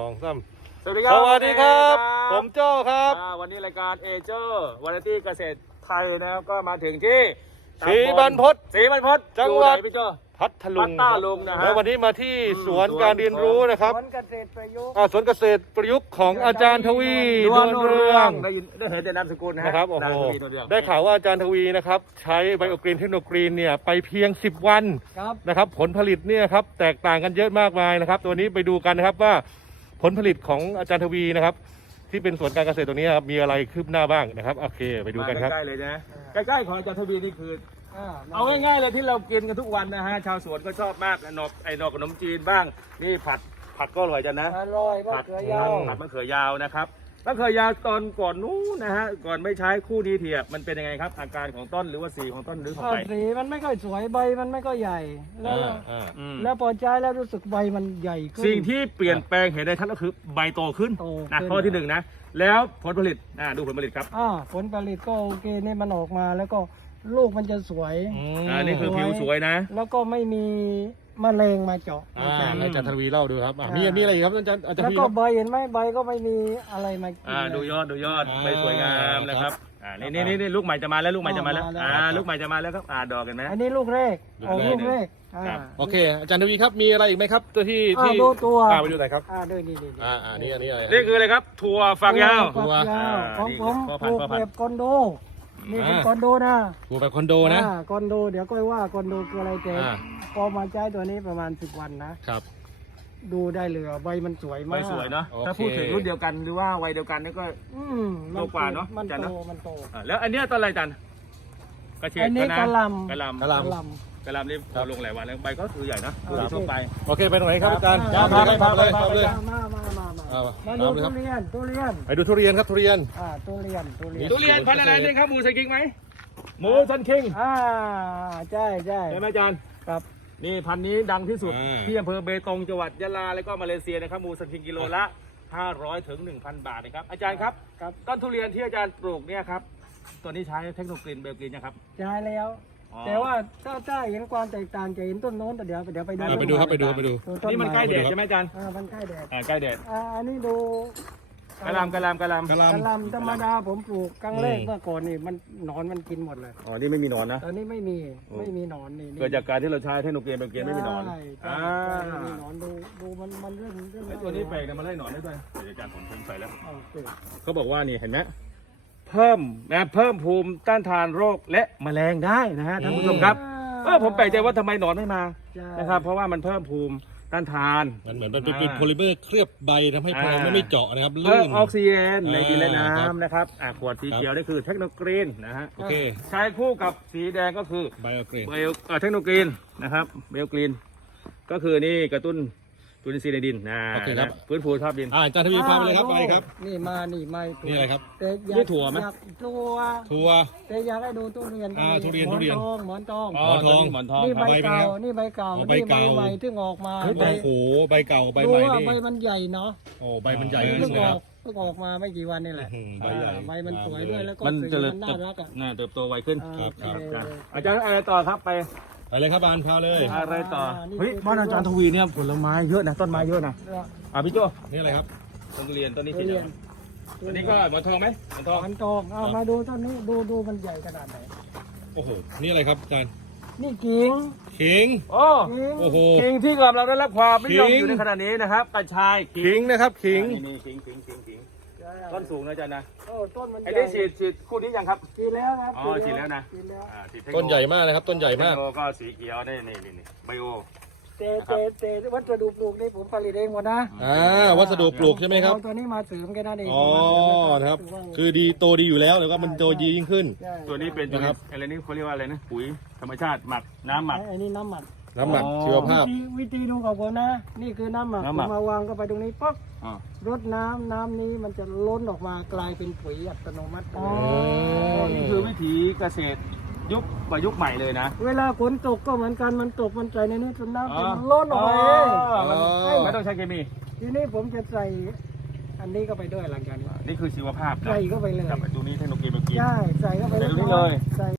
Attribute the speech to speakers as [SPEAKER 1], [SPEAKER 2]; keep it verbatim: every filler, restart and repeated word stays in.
[SPEAKER 1] องสาม
[SPEAKER 2] สวัสดีครับ
[SPEAKER 1] สวัสดีครับ ผมโจ้ครับ
[SPEAKER 2] วันนี้รายการเอเจอร์วาไรตี้เกษตรไทยนะครับก็มาถึงที่
[SPEAKER 1] ศรีบรรพต
[SPEAKER 2] ศรีบรรพต
[SPEAKER 1] จังหวัด
[SPEAKER 2] อยู่ไนพี่โจ้
[SPEAKER 1] พัทลุง
[SPEAKER 2] พัทลุงนะฮะ
[SPEAKER 1] แล้ววันนี้มาที่สวนการเรียนรู้นะครับ
[SPEAKER 3] สวนเกษตรประยุกต์
[SPEAKER 1] อ่าสวนเกษตรประยุกต์ของอาจารย์ทวี
[SPEAKER 2] ด
[SPEAKER 1] ด
[SPEAKER 2] ว
[SPEAKER 1] ว
[SPEAKER 2] ง
[SPEAKER 1] ง
[SPEAKER 2] เรื
[SPEAKER 1] เรื
[SPEAKER 2] อ
[SPEAKER 1] อง ง
[SPEAKER 2] ได้ยินได้เห็นแต่นามสกุลนะฮะ
[SPEAKER 1] นะครับโอ้โห
[SPEAKER 2] นามสกุลตัวเดียว
[SPEAKER 1] ได้ข่าวว่าอาจารย์ทวีนะครับใช้ไบโอกรีนเทคโนกรีนเนี่ยไปเพียงสิบวัน
[SPEAKER 3] ครับ
[SPEAKER 1] นะครับผลผลิตเนี่ยครับแตกต่างกันเยอะมากมายนะครับตัวนี้ไปดูกันนะครับว่าผลผลิตของอาจารย์ทวีนะครับที่เป็นสวนการเกษตรตัวนี้ครับมีอะไรคืบหน้าบ้างนะครับโอเคไปดูกันครับ
[SPEAKER 2] ใกล้ๆเลยนะใกล้ๆของอาจารย์ทวีนี่คือ
[SPEAKER 3] อ่า
[SPEAKER 2] เอาง่ายๆเลยที่เรากินกันทุกวันนะฮะชาวสวนก็ชอบมากไอ้นอกไอ้นอกขนมจีนบ้างนี่ผัดผัดก็อร่อยจังนะ
[SPEAKER 3] อร่อยมะ
[SPEAKER 2] ผัด
[SPEAKER 3] เขือยาว
[SPEAKER 2] ผัดมะเขือยาวนะครับมะเขือยาวตอนก่อนนู้นนะฮะก่อนไม่ใช้คู่ดีเทียบมันเป็นยังไงครับอาการของต้นหรือว่าสีของต้นหรือของ
[SPEAKER 3] ก็
[SPEAKER 2] ใบ
[SPEAKER 3] สีมันไม่ค่อยสวยใบมันไม่ค่อยใหญ่ แล้ว
[SPEAKER 1] อ่าอ่า
[SPEAKER 2] อืม
[SPEAKER 3] แล้วพอใช้แล้วรู้สึกใบมันใหญ่ขึ้น
[SPEAKER 2] สิ่งที่เปลี่ยนแปลงเห็นได้ชัดก็คือใบโตขึ้น
[SPEAKER 3] โตขึ้น
[SPEAKER 2] นะข้อที่หนึ่งนะแล้วผลผลิตอ่าดูผลผลิตครับ
[SPEAKER 3] อ่าผลผลิตก็โอเคนี่มันออกมาแล้วก็ลูกมันจะสวย
[SPEAKER 2] อ่านี่คือผิวสวยนะ
[SPEAKER 3] แล้วก็ไม่มีแมลงมาเจาะ
[SPEAKER 1] อ่าให้อาจารย์ทวีเล่าดูครับอ่ามีมีอะไรอีกครับอาจารย์อาจารย์
[SPEAKER 3] แล้
[SPEAKER 1] ท
[SPEAKER 3] ว
[SPEAKER 1] วี
[SPEAKER 3] ก็
[SPEAKER 1] ครับ
[SPEAKER 3] ใบเห็นไหมใบก็ไม่มีอะไรมากิน
[SPEAKER 2] อ่าดูยอดดูยอด
[SPEAKER 1] อ่า
[SPEAKER 2] ใบสวยงามนะครับอ่านี่นี่นี่นี่ลูกใหม่จะมาแล้วลูกใหม่จะมาแล้ว
[SPEAKER 3] มาแล้ว
[SPEAKER 2] อ่าลูกใหม่จะมาแล้วครับอ่าดอกกันไหม
[SPEAKER 3] อันนี้ลูกแรก
[SPEAKER 2] ลูก
[SPEAKER 3] ออก
[SPEAKER 2] แรก
[SPEAKER 3] ลูกแรกอ่า
[SPEAKER 2] ครับ
[SPEAKER 1] โอเคอาจารย์ทวีครับมีอะไรอีกไหมครับตัวที่
[SPEAKER 3] อ่า
[SPEAKER 1] ที่
[SPEAKER 3] ดูตัว
[SPEAKER 1] อ่าไปดูหน่อยครับ
[SPEAKER 3] อ่าด้วยนี่นี่นี่
[SPEAKER 1] อ่าอ่านี่อันนี้อะไร
[SPEAKER 2] นี่คืออะไรครับถั่วฝักยาว
[SPEAKER 3] ฝักยาว
[SPEAKER 2] อ่า
[SPEAKER 3] ของ
[SPEAKER 2] นี่
[SPEAKER 3] ผม
[SPEAKER 2] พ่อ
[SPEAKER 3] ป
[SPEAKER 2] พันธุ์
[SPEAKER 3] ลูก
[SPEAKER 2] พ่อพันธุ์
[SPEAKER 3] แบบคอนโด นี่เป็น
[SPEAKER 1] อ่า
[SPEAKER 3] คอนโดนะ
[SPEAKER 1] ปลูกแบบคอนโดนะ
[SPEAKER 3] อ่าคอนโดเดี๋ยวก็ว่าคอนโดคืออะไรแต่
[SPEAKER 1] อ่า
[SPEAKER 3] พอมาใช้ตัวนี้ประมาณสิบวันนะ
[SPEAKER 1] ครับ
[SPEAKER 3] ดูได้เลยว่าใบมันสวย
[SPEAKER 2] ใบ
[SPEAKER 3] มาก
[SPEAKER 2] สวยเนาะ
[SPEAKER 1] โอเค
[SPEAKER 2] ถ้าพูดถึงรุ่นเดียวกันหรือว่าวัยเดียวกันนี่ก็
[SPEAKER 3] อืมมั
[SPEAKER 2] โตกว่าเนอะ
[SPEAKER 3] มัน
[SPEAKER 2] จัน
[SPEAKER 3] โต
[SPEAKER 2] เนอะ
[SPEAKER 3] มันโต
[SPEAKER 2] อ่าแล้วอันเนี้ยต้นอะไรจันกระเฉด
[SPEAKER 3] อันนี้
[SPEAKER 2] คณ
[SPEAKER 3] กะหล่ำ
[SPEAKER 2] กระหลำ
[SPEAKER 1] กะหล่ำ
[SPEAKER 3] ล
[SPEAKER 2] กระหลำนี่พอลงหลายวันแล้วใบก็คือใหญ่นะ
[SPEAKER 3] ครับ
[SPEAKER 2] ดูทั่วไป
[SPEAKER 1] โอเคไปตรงไหนครับอาจารย์
[SPEAKER 2] ครับ
[SPEAKER 1] พาไปพาไป
[SPEAKER 2] พา
[SPEAKER 1] พา
[SPEAKER 2] ไป
[SPEAKER 1] ไปเลย
[SPEAKER 3] ำมามามามา
[SPEAKER 1] อ่า
[SPEAKER 3] มา
[SPEAKER 1] ตาม
[SPEAKER 3] ดู
[SPEAKER 1] เลยค
[SPEAKER 3] ทุ
[SPEAKER 1] รับ
[SPEAKER 3] เรียนทุเรียน
[SPEAKER 1] ไปดูทุเรียนครับทุเรียน
[SPEAKER 3] อ่าทุเรียนทุเรียน
[SPEAKER 2] ทุเรียนพันธุ์อะไรนี่ครับหมูสันคิงไหมหมูสันคิง
[SPEAKER 3] อ่าใช่ใช่
[SPEAKER 2] ใช่ไหมอาจารย์
[SPEAKER 3] ครับ
[SPEAKER 2] นี่พันธุ์นี้ดังที่สุด
[SPEAKER 1] อ่า
[SPEAKER 2] ที่อำเภอเบตงจังหวัดยะลาแล้วก็มาเลเซียนะครับหมูสันคิงกิโลละห้าร้อยถึงหนึ่งพันบาทนะครับอาจารย์ครับ
[SPEAKER 3] ครับ
[SPEAKER 2] ต้นทุเรียนที่อาจารย์ปลูกเนี่ยครับตัวนี้ใช้เทคโนโลยีเบลกรีนนะครับ
[SPEAKER 3] ใช้แล้ว
[SPEAKER 2] อ๋อ
[SPEAKER 3] แต่ว่าถ้าถ้าเห็นความแตกต่างจะเห็นต้นโน้นแต่เดี๋ยวเดี๋ยวไปดู
[SPEAKER 1] อ่าไปดูครับไปดูไปดู
[SPEAKER 3] ต้
[SPEAKER 2] นี่มันใกล้
[SPEAKER 3] ไ
[SPEAKER 2] แดดใช่ไหมอาจารย์
[SPEAKER 3] อ่ามันใกล้แดด
[SPEAKER 2] อ่าใกล้แดด
[SPEAKER 3] อ่าอันนี้ดู
[SPEAKER 2] กระหลำกระหลำกระหลำ
[SPEAKER 1] กะห
[SPEAKER 3] กะ
[SPEAKER 1] ล่ำ
[SPEAKER 3] หล่ำธรรมดาผมปลูกครั้งแรก
[SPEAKER 1] อืม
[SPEAKER 3] เมื่อก่อนนี่มันหนอนมันกินหมดเลย
[SPEAKER 2] อ๋อนี่ไม่มีหนอนนะ
[SPEAKER 3] ตอนนี้ไม่มีไม่มีหนอนนี่นี่
[SPEAKER 2] เกิดจากการที่เราใช้เทคโนโลยีเบลกรีนไม่มีหนอน
[SPEAKER 3] ใช่ใช่
[SPEAKER 2] อ่า
[SPEAKER 3] ไม่มีหนอนดูดูมันมันเริ่มเริ่ม
[SPEAKER 2] ไอ้ตัวนี้แปลกนะมันไล่หนอนได้ด้วยเดี๋ยวอาจารย์ผมผมใส่แล้ว
[SPEAKER 3] โอเค
[SPEAKER 2] เขาบอกว่านี่เห็นไหมเพิ่มนะเพิ่มภูมิต้านทานโรคและแมลงได้นะฮะท่านผู้ชมครับเออผมแปลกใจว่าทำไมหนอนไม่มา
[SPEAKER 3] ใช่
[SPEAKER 2] นะครับเพราะว่ามันเพิ่มภูมิต้านทาน
[SPEAKER 1] มันเหมือนมันเป็นเป็นโพลิเมอร์เคลือบใบทำให้พอ
[SPEAKER 2] อ่า
[SPEAKER 1] ไม่ไม่เจาะนะครับ
[SPEAKER 2] เพิ่
[SPEAKER 1] ลื่
[SPEAKER 2] ม
[SPEAKER 1] น
[SPEAKER 2] ออกซิเจนในดินและ
[SPEAKER 1] อ่าครับ
[SPEAKER 2] น้ำนะครับอ่ะขวดสีเขียวนี่คือเทคโนโลยีนะฮะ
[SPEAKER 1] โอเค
[SPEAKER 2] ใช้คู่กับสีแดงก็คือ
[SPEAKER 1] ไบโอกรีน
[SPEAKER 2] เบลเอ่อเทคโนโลยีนะครับเบลกรีนก็คือนี่กระตุ้นจุลินทรีย์ในดินนะ
[SPEAKER 1] โอเคครับ
[SPEAKER 2] นะฟื้นฟูสภาพดิน
[SPEAKER 1] อ่าอาจารย์ทวีพาไปเลยครับไปครับ
[SPEAKER 3] นี่มานี่ไม่
[SPEAKER 1] นี่อะไรครับ
[SPEAKER 3] แต่อยาก
[SPEAKER 2] นี่ถั่วไหม
[SPEAKER 3] อยากถั่ว
[SPEAKER 1] ทัวร์
[SPEAKER 3] แต่อยากให้ดูทุเรียน
[SPEAKER 1] อ่าทุเรียน
[SPEAKER 3] หม
[SPEAKER 1] ทุเรียน
[SPEAKER 3] ทองหมอนทอง
[SPEAKER 2] อ๋อ
[SPEAKER 1] หมอนทอง
[SPEAKER 2] หมอนทอง
[SPEAKER 3] นี่
[SPEAKER 2] ค
[SPEAKER 3] ใบ
[SPEAKER 2] รับ
[SPEAKER 1] ใบเป็นไง
[SPEAKER 3] เก่า
[SPEAKER 1] ครับ
[SPEAKER 3] นี่ใบเก่า
[SPEAKER 1] อ๋อใบ
[SPEAKER 3] นี่ใบ
[SPEAKER 1] เก่า
[SPEAKER 3] ใหม่ที่ออกมา
[SPEAKER 2] เฮ้ย
[SPEAKER 3] ใบ
[SPEAKER 1] โอ้โหใบเก่ากับใบ
[SPEAKER 3] ดู
[SPEAKER 1] ใหม่
[SPEAKER 3] ว่า
[SPEAKER 1] นี่
[SPEAKER 3] ใบมันใหญ่เนาะ
[SPEAKER 1] โอ้ใบมันใหญ่
[SPEAKER 3] เพิ่ง
[SPEAKER 1] เลย
[SPEAKER 3] อ
[SPEAKER 1] ค
[SPEAKER 3] อ
[SPEAKER 1] รับ
[SPEAKER 3] กเพิ่งออกมาไม่กี่วันนี่แหละ
[SPEAKER 1] อื้อหือใบใหญ่
[SPEAKER 3] อ่าใบมันสวยด้วยแล้วก็
[SPEAKER 2] มัน
[SPEAKER 3] สี
[SPEAKER 2] เจริญ
[SPEAKER 3] มันน่ารักอ่ะ
[SPEAKER 2] น่าเติบโตไวขึ้น
[SPEAKER 3] อ่า
[SPEAKER 1] ครับ
[SPEAKER 3] โอเค
[SPEAKER 2] ครับอาจารย์อะไรต่อครับไป
[SPEAKER 1] ไปเลยครับอานพาเลย
[SPEAKER 2] อะไรต่อ
[SPEAKER 3] นี่
[SPEAKER 2] เฮ้ย
[SPEAKER 3] คือ
[SPEAKER 2] บ้านอาจารย์ทวีเนี่ยผลไม้เยอะนะต้นไม้เยอะนะอ่ะพี่โจ
[SPEAKER 1] นี่อะไรครับ
[SPEAKER 2] ต้นทุเรียนต้นนี้
[SPEAKER 3] ทุ
[SPEAKER 2] สี
[SPEAKER 3] เรี
[SPEAKER 2] เดี
[SPEAKER 3] ย
[SPEAKER 2] ยวน ต้นนี้ก็หมอนทองไหมหมอนทอง
[SPEAKER 3] หมอนทองเอามาดูต้นนี้ดูดูมันใหญ่ขนาดไหน
[SPEAKER 1] โอ้โหนี่อะไรครับอาจารย์
[SPEAKER 3] นี่กิ่ง
[SPEAKER 1] ขิง
[SPEAKER 2] โอ้
[SPEAKER 3] กิ่ง
[SPEAKER 1] โอ้โห
[SPEAKER 2] คิงที่กำลังได้รับความนิยม
[SPEAKER 1] ขิง
[SPEAKER 2] อยู่ในขณะนี้นะครับกระชาย
[SPEAKER 1] ขิงนะครับขิง
[SPEAKER 2] อ่านี่ขิงขิงขิงขิงต้นสูงนะอาจารย์นะ
[SPEAKER 3] โอ้ต้นมันให
[SPEAKER 2] ไอ้
[SPEAKER 3] ญ่
[SPEAKER 2] ได้ฉีดฉีดคู่นี้ยังครับ
[SPEAKER 3] ฉีดแล้วครับ
[SPEAKER 2] อ๋อฉีดแล้วนะ
[SPEAKER 3] ฉีดแล้ว
[SPEAKER 2] อ่าฉีดเทคโ
[SPEAKER 1] ต้นใหญ่มากนะครับ ต้นใหญ่มาก
[SPEAKER 2] เทคโนก็สีเขียวนี่นี่นี่นี่ไบโอ
[SPEAKER 3] แต่แต่แต่วัสดุปลูกนี่ผมผลิตเองหมดนะ
[SPEAKER 1] อ่าวัสดุปลูกใช่ไหมครับ
[SPEAKER 3] เอาตัวนี้มาเสริมแค่นั้นเอง
[SPEAKER 1] อ๋อนะครับ คือดีโตดีอยู่แล้วแล้วก็มันโตดียิ่งขึ้น
[SPEAKER 3] ใช่
[SPEAKER 2] ตัวนี้เป็น
[SPEAKER 1] นะครับ
[SPEAKER 2] อะไรนี่เขาเรียกว่าอะไรนะปุ๋ยธรรมชาติหมักน้ำหมัก
[SPEAKER 3] ไอ้นี่น้ำหมัก
[SPEAKER 1] น้ำหมัก
[SPEAKER 2] อ๋อ
[SPEAKER 1] ชีวภาพ
[SPEAKER 3] วิธีวิธีดูของผมนะ นี่คือน้ำหมัก
[SPEAKER 2] น้ำหมัก
[SPEAKER 3] ผมมาวางเข้าไปตรงนี้ปุ๊บ
[SPEAKER 2] อ๋อ
[SPEAKER 3] รดน้ำน้ำนี้มันจะล้นออกมากลายเป็นปุ๋ยอัตโนมัติ
[SPEAKER 2] อ๋อนี่คือวิถีเกษตรยุคประยุกต์ใหม่เลยนะ
[SPEAKER 3] เวลาฝนตกก็เหมือนกันมันตกมันใส่ในนี้จนน้ำมันล้นออกมาเอง
[SPEAKER 2] มัน
[SPEAKER 1] อ๋อ
[SPEAKER 2] ไม่ต้องใช้เคมี
[SPEAKER 3] ทีนี้ผมจะใส่อันนี้เข้าไปด้วยหลังจากนี้
[SPEAKER 2] นี่คือชีวภาพนะ
[SPEAKER 3] ใส่เข้าไปเลย
[SPEAKER 2] กับไอ้ตัวนี้เทคโนโลยีเมื่อกี้
[SPEAKER 3] ใช่ใส่เข้าไป
[SPEAKER 2] ใส่ตรงนี้เลย
[SPEAKER 3] ใส่